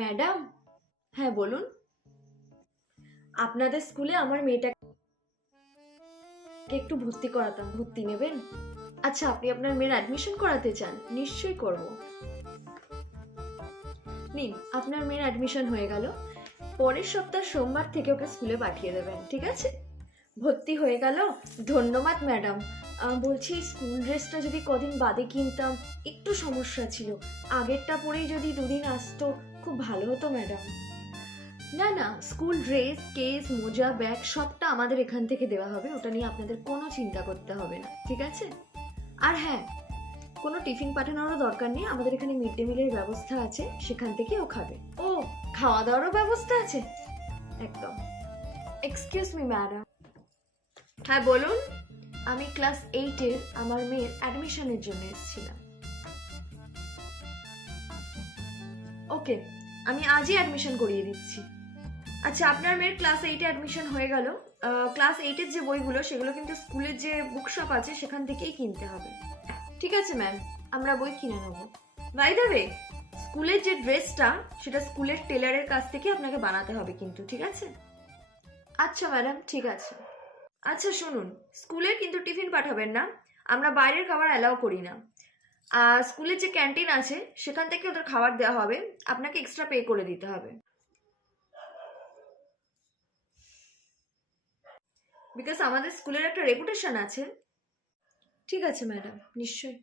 Madam, হ্যাঁ বলুন। আপনাদের স্কুলে আমার মেয়েটাকে একটু ভর্তি করাতাম, ভর্তি নেবেন? আচ্ছা, আপনি আপনার মেয়ের অ্যাডমিশন করাতে চান? নিশ্চয়ই করব। নিন, আপনার মেয়ের অ্যাডমিশন হয়ে গেল। পরের সপ্তাহ সোমবার থেকে ওকে স্কুলে পাঠিয়ে দেবেন, ঠিক আছে? ভর্তি হয়ে গেল। ধন্যবাদ ম্যাডাম। বলছি, স্কুল ড্রেসটা যদি কদিন বাদে কিনতাম, একটু সমস্যা ছিল। আগেরটা পরেই যদি দুদিন আসতো খুব ভালো হতো ম্যাডাম। না না, স্কুল ড্রেস, কেস, মোজা, ব্যাগ সবটা আমাদের এখান থেকে দেওয়া হবে। ওটা নিয়ে আপনাদের কোনো চিন্তা করতে হবে না, ঠিক আছে? আর হ্যাঁ, কোনো টিফিন পাঠানোরও দরকার নেই। আমাদের এখানে মিড ডে মিলের ব্যবস্থা আছে, সেখান থেকে ও খাবে। ও, খাওয়া দাওয়ারও ব্যবস্থা আছে? একদম। Excuse me madam. হ্যাঁ বলুন। আমি ক্লাস 8-এর আমার মেয়ের অ্যাডমিশনের জন্য এসেছিলাম। ওকে, আমি আজই অ্যাডমিশন করিয়ে দিচ্ছি। আচ্ছা, আপনার মেয়ের ক্লাস 8-এ অ্যাডমিশন হয়ে গেল। ক্লাস 8-এর যে বইগুলো, সেগুলো কিন্তু স্কুলের যে বুকশপ আছে সেখান থেকেই কিনতে হবে। ঠিক আছে ম্যাম, আমরা বই কিনে নেব। বাই দ্য ওয়ে, স্কুলের যে ড্রেসটা, সেটা স্কুলের টেলারের কাছ থেকে আপনাকে বানাতে হবে কিন্তু, ঠিক আছে? আচ্ছা ম্যাডাম, ঠিক আছে। আচ্ছা শুনুন, স্কুলে কিন্তু টিফিন পাঠাবেন না। আমরা বাইরের খাবার অ্যালাউ করি না। আর স্কুলের যে ক্যান্টিন আছে সেখান থেকে ওদের খাবার দেওয়া হবে। আপনাকে এক্সট্রা পে করে দিতে হবে, বিকজ আমাদের স্কুলের একটা রেপুটেশন আছে। ঠিক আছে ম্যাডাম, নিশ্চয়ই।